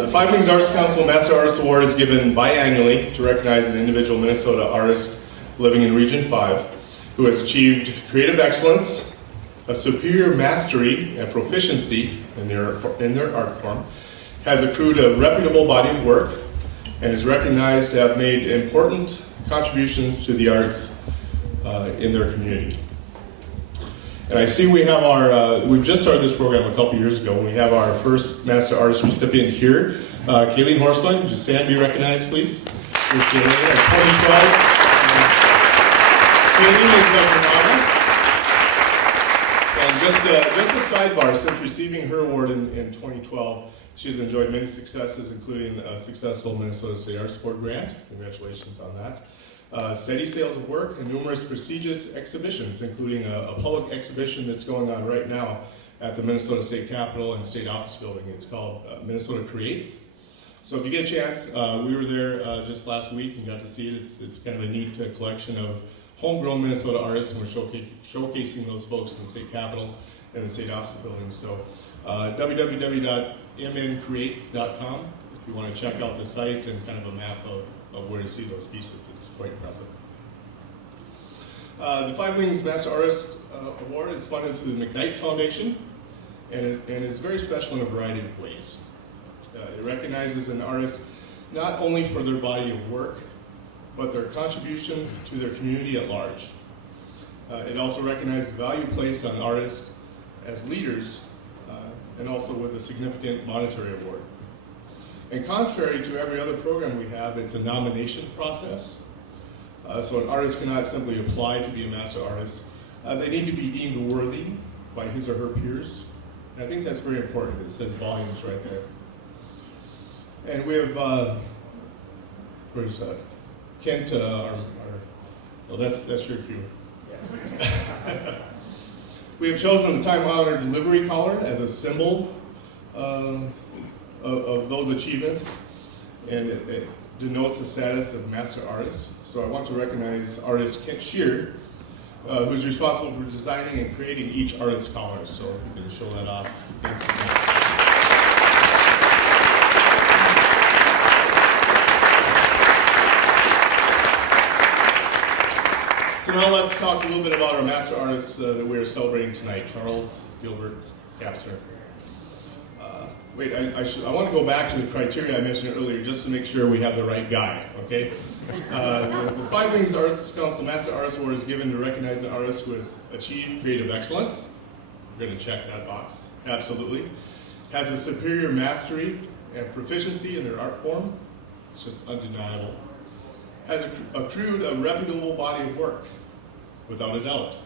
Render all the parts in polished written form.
The Five Wings Arts Council Master Artist Award is given biannually to recognize an individual Minnesota artist living in Region 5 who has achieved creative excellence, a superior mastery and proficiency in their art form, has accrued a reputable body of work, and is recognized to have made important contributions to the arts in their community. And I see we have we've just started this program a couple years ago. We have our first Master Artist recipient here, Kayleen Horseman. Just stand and be recognized, please. Here's Kayleen at 2012. Kayleen is a And just a sidebar, since receiving her award in 2012, she has enjoyed many successes, including a successful Minnesota State Arts Board grant. Congratulations on that. Steady sales of work and numerous prestigious exhibitions, including a public exhibition that's going on right now at the Minnesota State Capitol and State Office Building. It's called Minnesota Creates. So if you get a chance, we were there just last week and got to see it. It's kind of a neat collection of homegrown Minnesota artists, and we're showcasing those folks in the State Capitol and the State Office Building. So www.mncreates.com if you want to check out the site and kind of a map of where to see those pieces. It's quite impressive. The Five Wings Master Artist Award is funded through the McKnight Foundation and is very special in a variety of ways. It recognizes an artist not only for their body of work, but their contributions to their community at large. It also recognizes the value placed on artists as leaders and also with a significant monetary award. And contrary to every other program we have, it's a nomination process. So an artist cannot simply apply to be a master artist. They need to be deemed worthy by his or her peers. And I think that's very important. It says volumes right there. And we have, where's Kent, that's your cue. We have chosen the time-honored delivery collar as a symbol of those achievements, and it denotes the status of master artist. So I want to recognize artist Kent Shear, who's responsible for designing and creating each artist collar. So if you can show that off. So now let's talk a little bit about our master artists that we are celebrating tonight, Charles, Gilbert, Kapsner. I want to go back to the criteria I mentioned earlier just to make sure we have the right guy, okay? The Five Wings Arts Council Master Artist Award is given to recognize an artist who has achieved creative excellence. We're going to check that box, absolutely. Has a superior mastery and proficiency in their art form. It's just undeniable. Has accrued a reputable body of work, without a doubt.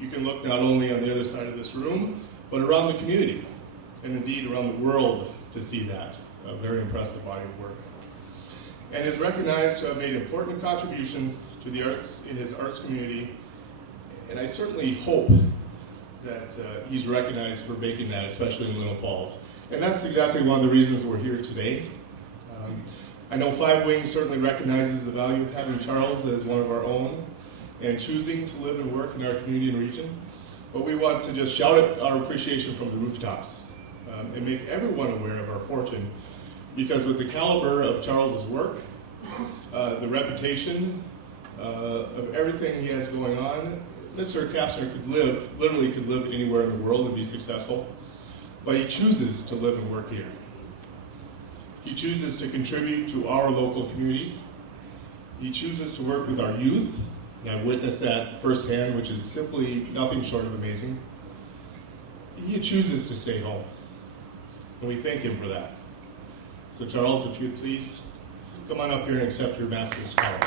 You can look not only on the other side of this room, but around the community, and indeed around the world to see that. A very impressive body of work. And is recognized to have made important contributions to the arts in his arts community, and I certainly hope that he's recognized for making that, especially in Little Falls. And that's exactly one of the reasons we're here today. I know Five Wings certainly recognizes the value of having Charles as one of our own and choosing to live and work in our community and region. But we want to just shout our appreciation from the rooftops and make everyone aware of our fortune, because with the caliber of Charles's work, the reputation of everything he has going on, Mr. Kapsner literally could live anywhere in the world and be successful, but he chooses to live and work here. He chooses to contribute to our local communities. He chooses to work with our youth, and I've witnessed that firsthand, which is simply nothing short of amazing. He chooses to stay home, and we thank him for that. So Charles, if you'd please come on up here and accept your master's collar.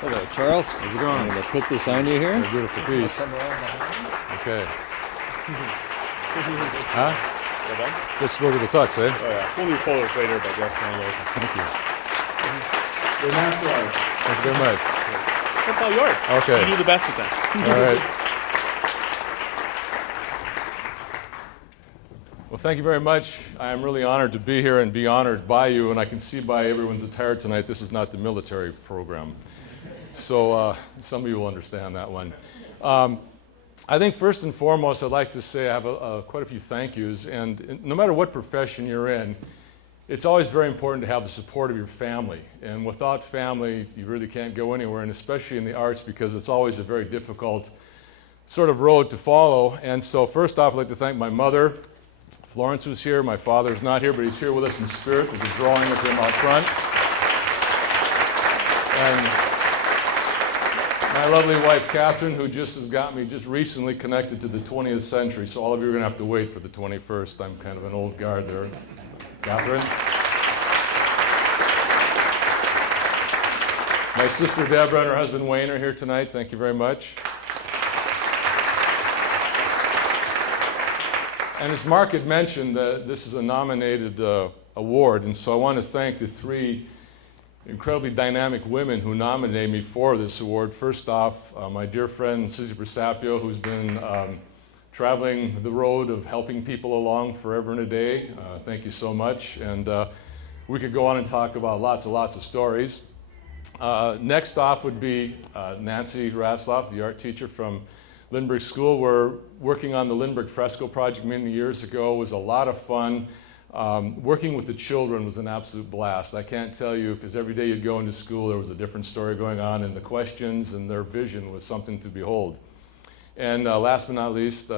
Hello, Charles. How's it going? I'm going to put this on you here. A beautiful piece. Okay. Huh? Just look at the tux, eh? Oh yeah. We'll need folders later, but yes, no worries. Thank you. They're not yours. Thank you very much. That's all yours. Okay. You do the best with them. All right. Well, thank you very much. I am really honored to be here and be honored by you, and I can see by everyone's attire tonight this is not the military program. So some of you will understand that one. I think first and foremost, I'd like to say I have quite a few thank yous, and no matter what profession you're in, it's always very important to have the support of your family. And without family, you really can't go anywhere, and especially in the arts, because it's always a very difficult sort of road to follow. And so first off, I'd like to thank my mother. Florence was here. My father's not here, but he's here with us in spirit. There's a drawing of him out front. And my lovely wife, Catherine, who just has got me just recently connected to the 20th century. So all of you are going to have to wait for the 21st. I'm kind of an old guard there. Catherine. My sister Deborah and her husband Wayne are here tonight. Thank you very much. And as Mark had mentioned, this is a nominated award, and so I want to thank the three incredibly dynamic women who nominated me for this award. First off, my dear friend Susie Presapio, who's been traveling the road of helping people along forever and a day. Thank you so much. And we could go on and talk about lots of stories. Next off would be Nancy Rasloff, the art teacher from Lindbergh School. We're working on the Lindbergh Fresco project many years ago. It was a lot of fun. Working with the children was an absolute blast. I can't tell you, because every day you'd go into school, there was a different story going on, and the questions and their vision was something to behold. And last but not least,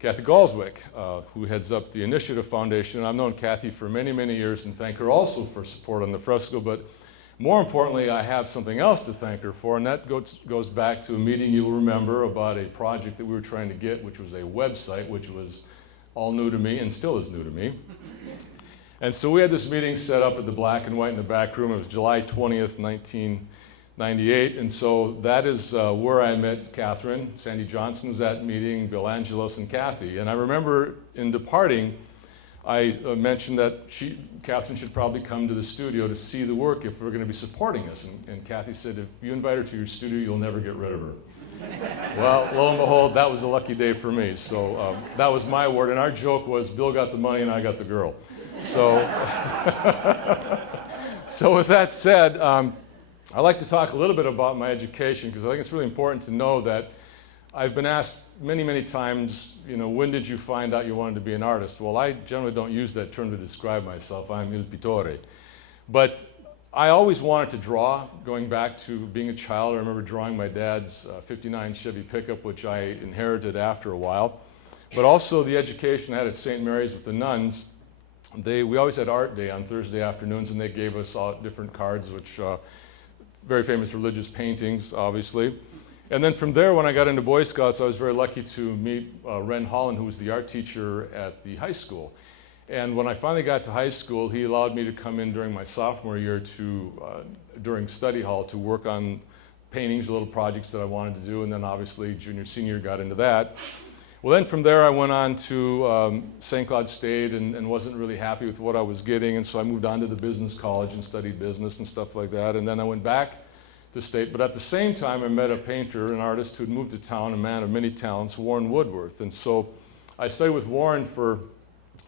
Kathy Galswick, who heads up the Initiative Foundation. And I've known Kathy for many, many years and thank her also for support on the fresco. But more importantly, I have something else to thank her for, and that goes back to a meeting you'll remember about a project that we were trying to get, which was a website, which was all new to me and still is new to me. And so we had this meeting set up at the Black and White in the back room. It was July 20th, 1998, and so that is where I met Catherine. Sandy Johnson was at the meeting, Bill Angelos, and Kathy. And I remember in departing, I mentioned that Catherine should probably come to the studio to see the work if we're going to be supporting us. And Kathy said, if you invite her to your studio, you'll never get rid of her. Well, lo and behold, that was a lucky day for me. So that was my award. And our joke was, Bill got the money and I got the girl. So, so with that said, I'd like to talk a little bit about my education, because I think it's really important to know that I've been asked many, many times, when did you find out you wanted to be an artist? Well, I generally don't use that term to describe myself. I'm il pittore. But I always wanted to draw, going back to being a child. I remember drawing my dad's 59 Chevy pickup, which I inherited after a while. But also the education I had at St. Mary's with the nuns. We always had art day on Thursday afternoons, and they gave us all different cards, which very famous religious paintings, obviously. And then from there, when I got into Boy Scouts, I was very lucky to meet Ren Holland, who was the art teacher at the high school. And when I finally got to high school, he allowed me to come in during my sophomore year during study hall to work on paintings, little projects that I wanted to do, and then obviously junior, senior got into that. Well, then from there, I went on to St. Cloud State and wasn't really happy with what I was getting, and so I moved on to the business college and studied business and stuff like that, and then I went back to State. But at the same time, I met a painter, an artist who had moved to town, a man of many talents, Warren Woodworth. And so I studied with Warren for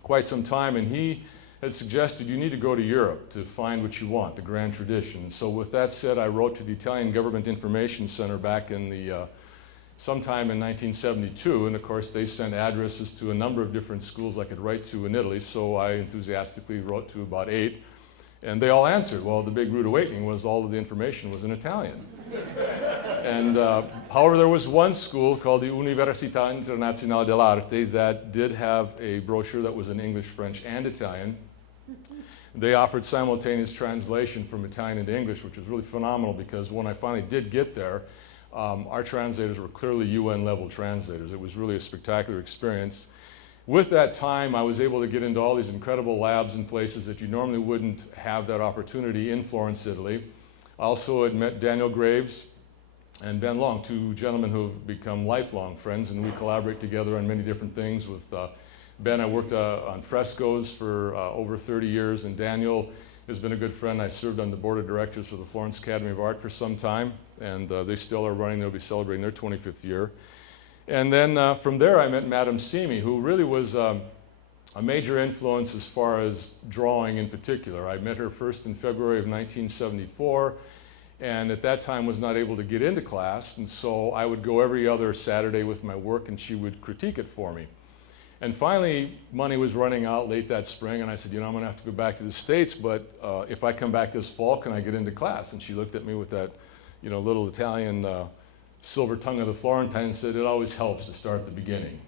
quite some time, and he had suggested you need to go to Europe to find what you want, the grand tradition. So with that said, I wrote to the Italian Government Information Center back in the sometime in 1972, and of course they sent addresses to a number of different schools I could write to in Italy, so I enthusiastically wrote to about 8. And they all answered. Well, the big rude awakening was all of the information was in Italian. And however, there was one school called the Università Internazionale dell'Arte that did have a brochure that was in English, French, and Italian. They offered simultaneous translation from Italian into English, which was really phenomenal, because when I finally did get there, our translators were clearly UN-level translators. It was really a spectacular experience. With that time, I was able to get into all these incredible labs and places that you normally wouldn't have that opportunity in Florence, Italy. I also had met Daniel Graves and Ben Long, two gentlemen who have become lifelong friends, and we collaborate together on many different things. With Ben, I worked on frescoes for over 30 years, and Daniel has been a good friend. I served on the board of directors for the Florence Academy of Art for some time, and they still are running. They'll be celebrating their 25th year. And then from there, I met Madame Simi, who really was a major influence as far as drawing in particular. I met her first in February of 1974, and at that time was not able to get into class, and so I would go every other Saturday with my work and she would critique it for me. And finally, money was running out late that spring, and I said, I'm gonna have to go back to the States, but if I come back this fall, can I get into class? And she looked at me with that, little Italian silver tongue of the Florentine and said, it always helps to start at the beginning.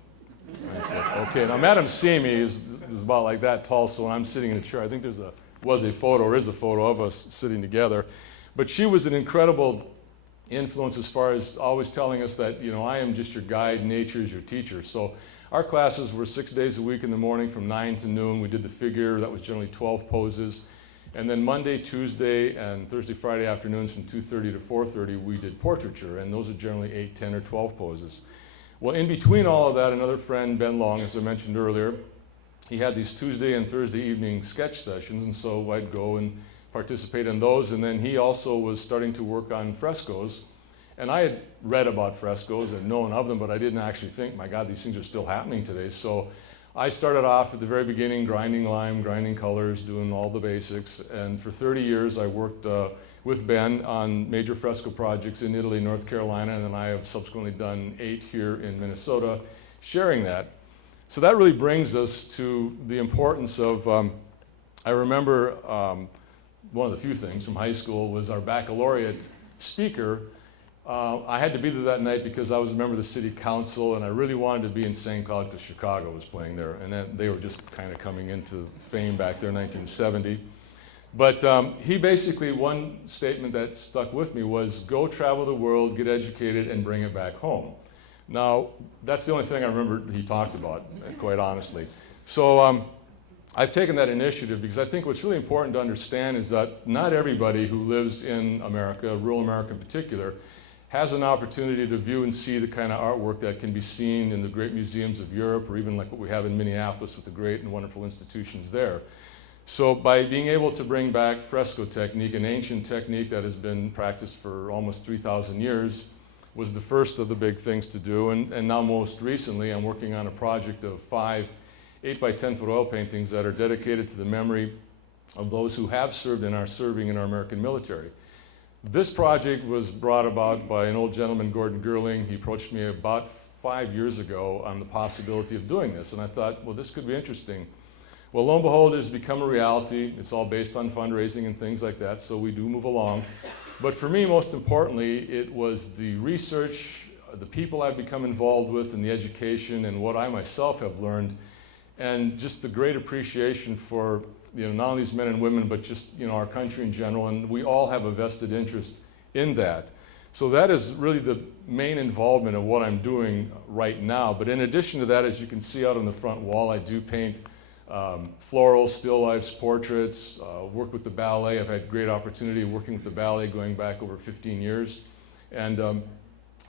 And I said, okay. Now, Madam Simi is about like that tall, so when I'm sitting in a chair, I think is a photo of us sitting together. But she was an incredible influence as far as always telling us that, I am just your guide, nature is your teacher. So our classes were 6 days a week in the morning from 9 to noon. We did the figure, that was generally 12 poses. And then Monday, Tuesday, and Thursday, Friday afternoons from 2:30 to 4:30, we did portraiture, and those are generally 8, 10, or 12 poses. Well, in between all of that, another friend, Ben Long, as I mentioned earlier, he had these Tuesday and Thursday evening sketch sessions, and so I'd go and participate in those. And then he also was starting to work on frescoes. And I had read about frescoes and known of them, but I didn't actually think, my God, these things are still happening today. So I started off at the very beginning, grinding lime, grinding colors, doing all the basics. And for 30 years, I worked with Ben on major fresco projects in Italy, North Carolina, and then I have subsequently done 8 here in Minnesota, sharing that. So that really brings us to the importance of, I remember one of the few things from high school was our baccalaureate speaker. I had to be there that night because I was a member of the city council, and I really wanted to be in St. Cloud because Chicago was playing there, and then they were just kind of coming into fame back there in 1970. But he basically, one statement that stuck with me was, go travel the world, get educated, and bring it back home. Now, that's the only thing I remember he talked about, quite honestly. So I've taken that initiative because I think what's really important to understand is that not everybody who lives in America, rural America in particular, has an opportunity to view and see the kind of artwork that can be seen in the great museums of Europe, or even like what we have in Minneapolis with the great and wonderful institutions there. So by being able to bring back fresco technique, an ancient technique that has been practiced for almost 3,000 years, was the first of the big things to do. And now most recently, I'm working on a project of 5 8 by 10 foot oil paintings that are dedicated to the memory of those who have served and are serving in our American military. This project was brought about by an old gentleman, Gordon Gerling. He approached me about 5 years ago on the possibility of doing this, and I thought, well, this could be interesting. Well, lo and behold, it has become a reality. It's all based on fundraising and things like that, so we do move along. But for me, most importantly, it was the research, the people I've become involved with, and the education, and what I myself have learned, and just the great appreciation for not only these men and women, but just our country in general, and we all have a vested interest in that. So that is really the main involvement of what I'm doing right now. But in addition to that, as you can see out on the front wall, I do paint florals, still lifes, portraits, work with the ballet. I've had great opportunity working with the ballet going back over 15 years. And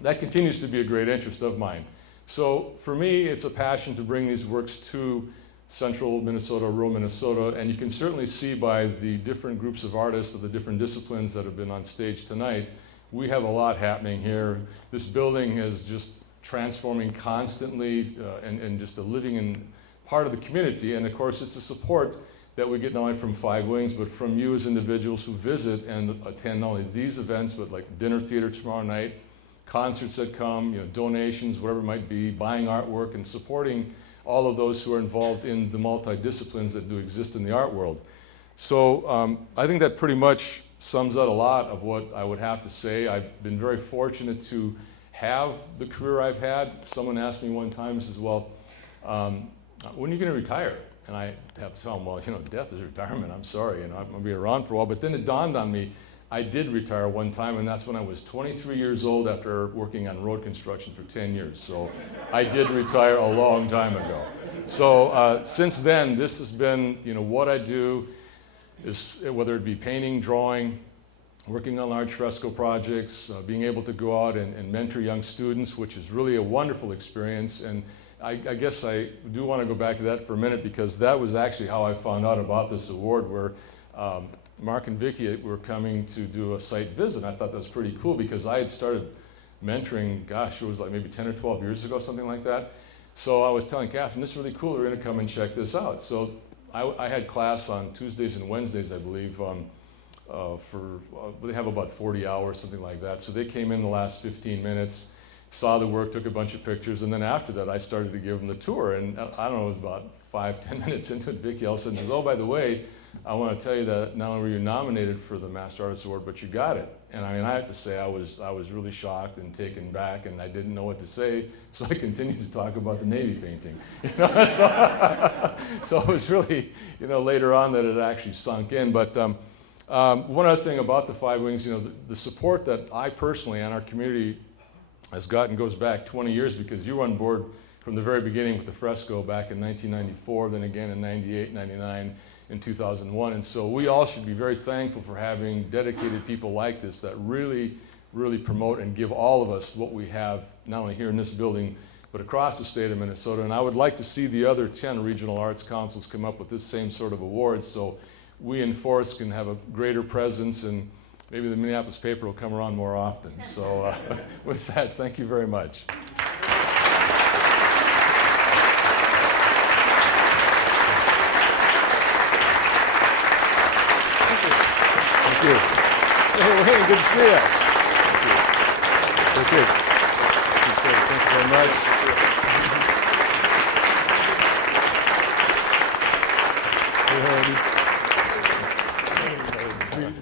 that continues to be a great interest of mine. So for me, it's a passion to bring these works to central Minnesota, rural Minnesota, and you can certainly see by the different groups of artists of the different disciplines that have been on stage tonight, we have a lot happening here. This building is just transforming constantly and just a living in part of the community, and of course it's the support that we get not only from Five Wings, but from you as individuals who visit and attend not only these events, but like dinner theater tomorrow night, concerts that come, donations, whatever it might be, buying artwork and supporting all of those who are involved in the multidisciplines that do exist in the art world. So I think that pretty much sums up a lot of what I would have to say. I've been very fortunate to have the career I've had. Someone asked me one time, says, well, when are you going to retire? And I have to tell them, well, death is retirement. I'm sorry, I'm going to be around for a while. But then it dawned on me, I did retire one time, and that's when I was 23 years old after working on road construction for 10 years. So I did retire a long time ago. So since then, this has been, what I do is, whether it be painting, drawing, working on large fresco projects, being able to go out and mentor young students, which is really a wonderful experience. And I guess I do want to go back to that for a minute, because that was actually how I found out about this award, where Mark and Vicki were coming to do a site visit. I thought that was pretty cool because I had started mentoring, gosh, it was like maybe 10 or 12 years ago, something like that. So I was telling Catherine, this is really cool, we're going to come and check this out. So I had class on Tuesdays and Wednesdays, I believe, they have about 40 hours, something like that. So they came in the last 15 minutes, saw the work, took a bunch of pictures, and then after that I started to give them the tour. And I don't know, it was about 5-10 minutes into it, Vicki all of a sudden says, oh, by the way, I want to tell you that not only were you nominated for the Master Artist Award, but you got it. And I mean, I have to say, I was really shocked and taken back, and I didn't know what to say, so I continued to talk about the Navy painting. So it was really, later on that it actually sunk in. But one other thing about the Five Wings, the support that I personally and our community has gotten goes back 20 years, because you were on board from the very beginning with the fresco back in 1994, then again in 98, 99, in 2001. And so we all should be very thankful for having dedicated people like this that really, really promote and give all of us what we have, not only here in this building, but across the state of Minnesota. And I would like to see the other 10 regional arts councils come up with this same sort of awards, so we in Forest can have a greater presence, and maybe the Minneapolis paper will come around more often. So with that, thank you very much. Thank you. Hey, Wayne, good to see you. Thank you. Thank you very much.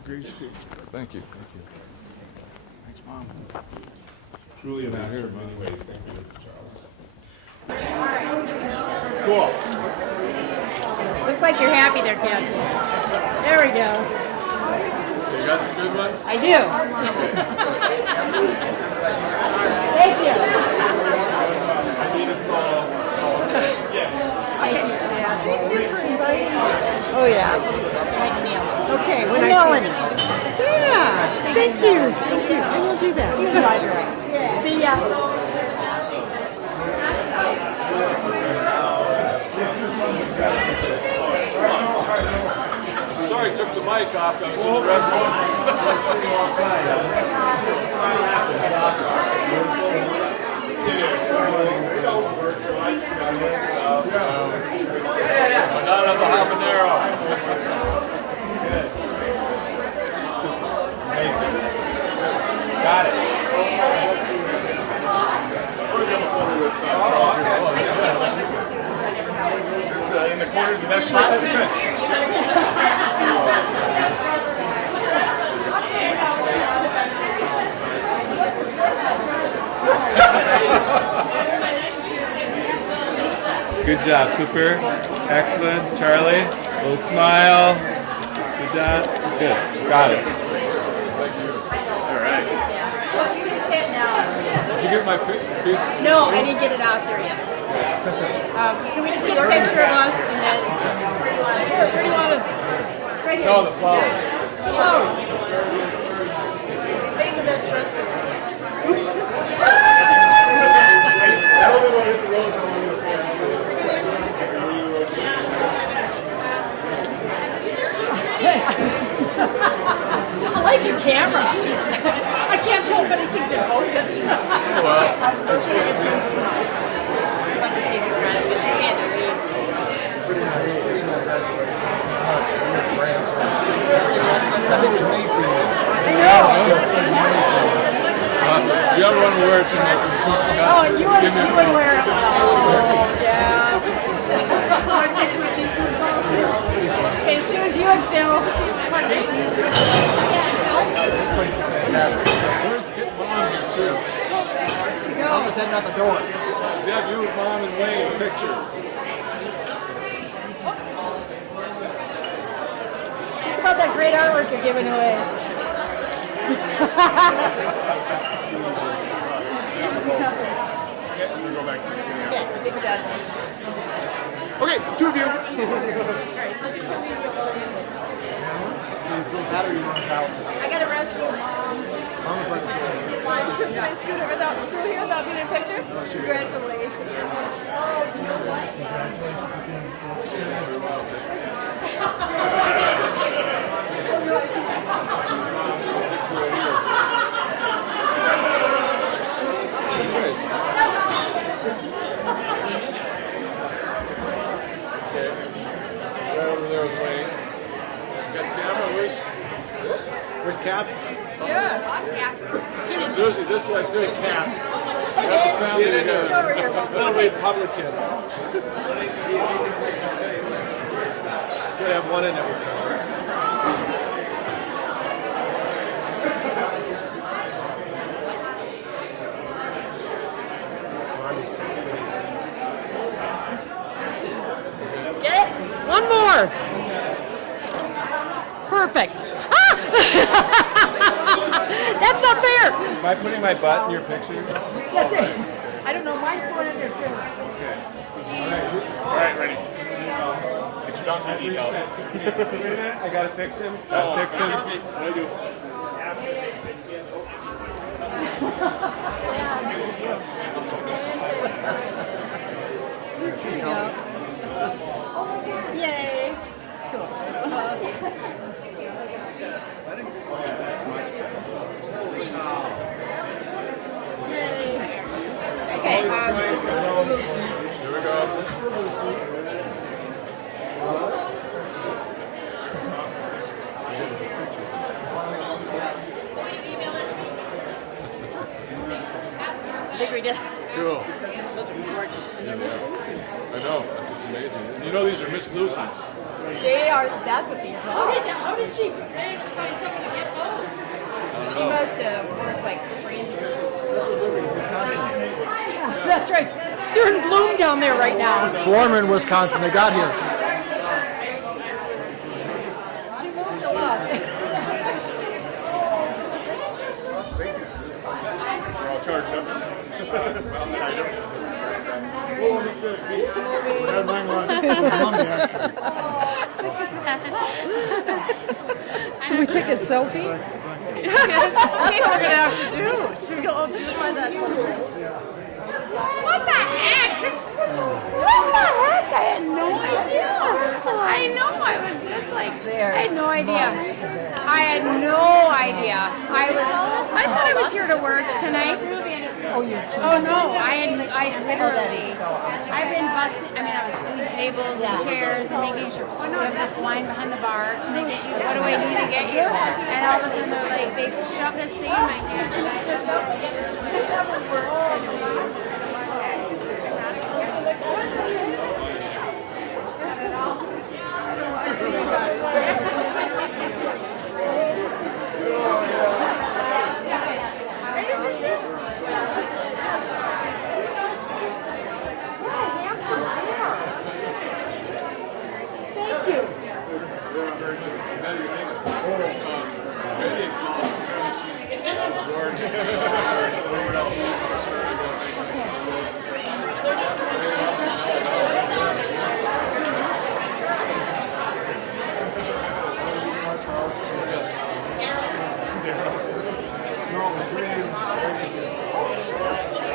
Great speech. Thank you. Thanks, Mom. Truly a master in many ways. Thank you, Charles. Cool. Look like you're happy there, Captain. There we go. You got some good ones? I do. Thank you. I need a song. Yes. Thank you. Yeah, thank you for inviting me. Oh, yeah. Okay, when I see you. Yeah, thank you. Thank you. I will do that. See ya. Sorry, took the mic off. I was in the restaurant. Not on the habanero. Got it. Just in the corners, the best shot. Good job, super. Excellent. Charlie, little smile. Good job. Good. Got it. Did you get my piece? No, I didn't get it out there yet. Can we just take a picture of us and then where do you want to? Right here. No, the flowers. Flowers. Make the best dress. I like your camera. I can't tell if anything's in focus. That's what it's about to see if you're trying to hand it read. Nothing was made for you. I know. You ever want to wear it to make Oh, you would wear it. Oh, yeah. Okay, as soon as you and Phil. Where's get Mom here too? Mom was heading out the door. Deb, you and Mom and Wayne, picture. Think about that great artwork you're giving away. Okay, I think that's. Okay, two of you. I got a rescue mom. Can I scoot over that through here without being in a picture? Congratulations. Oh, you know what? Where's Cap? Yes. Susie, this way too. Got the family together. Over here, Mom. Little Republican. Gotta have one in every. Get it? One more. Perfect. Ah! That's not fair. Am I putting my butt in your picture? That's it. I don't know. Mine's going in there too. All right, ready. Get your donkey teeth out. I gotta fix him. Gotta fix him. What do I do? Yay. Okay. Here we go. I think we did. Cool. I know. That's just amazing. You know these are Miss Lucy's. They are, that's what these are. How did she manage to find someone to get those? She must have worked like crazy. That's right. They're in bloom down there right now. It's warmer in Wisconsin. They got here. She moves a lot. We're all charged up. Should we take a selfie? That's what we're gonna have to do. Should we all do it by that? What the heck? What the heck? I had no idea. I know. I was just like, I had no idea. I had no idea. I thought I was here to work tonight. Oh no, I literally, I've been busting, I was cleaning tables and chairs and making sure we have enough wine behind the bar. And they get you, what do I need to get you? And all of a sudden they're like, they shove this thing in my hand and I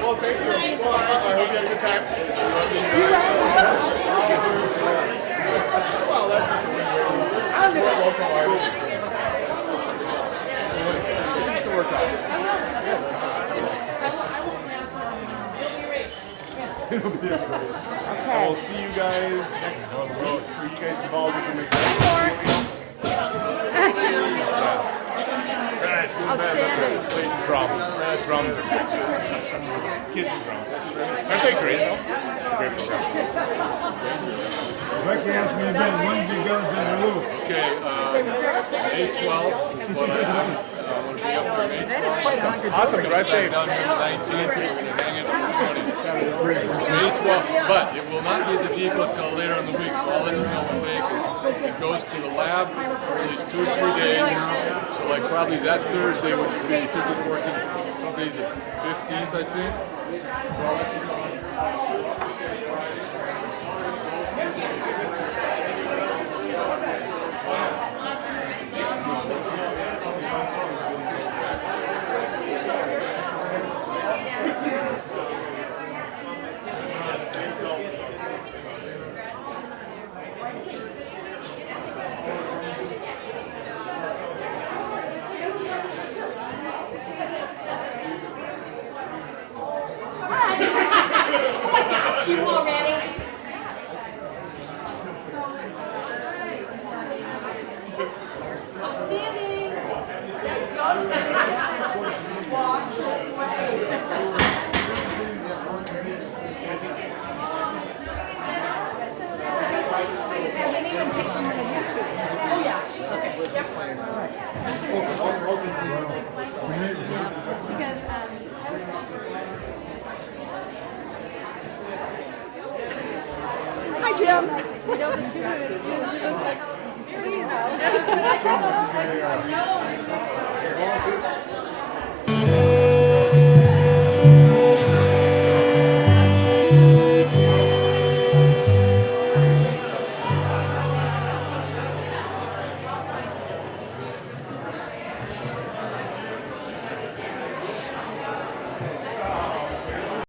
Well, thank you. Well, I hope you had a good time. Well, that's we're local artists. It's to work out. It'll be great. I will see you guys next week. Are you guys involved with the McDonald's? Outstanding. Drums. Drums are good too. Kids and drums. Aren't they great though? It's a great program. If I can ask me about Wednesday guns on the roof. Okay, May 12th is what I am. So I'm going to be up there May 12th. Awesome. Drive safe. Down here on the 19th, and we're going to hang it on the 20th. So May 12th, but it will not be at the depot until later in the week, so I'll let you know when May, because it goes to the lab for at least 2 or 3 days. So like probably that Thursday, which would be 15th, 14th, probably the 15th, I think. So I'll let you know. Ha Jim. You know the two you look like three now.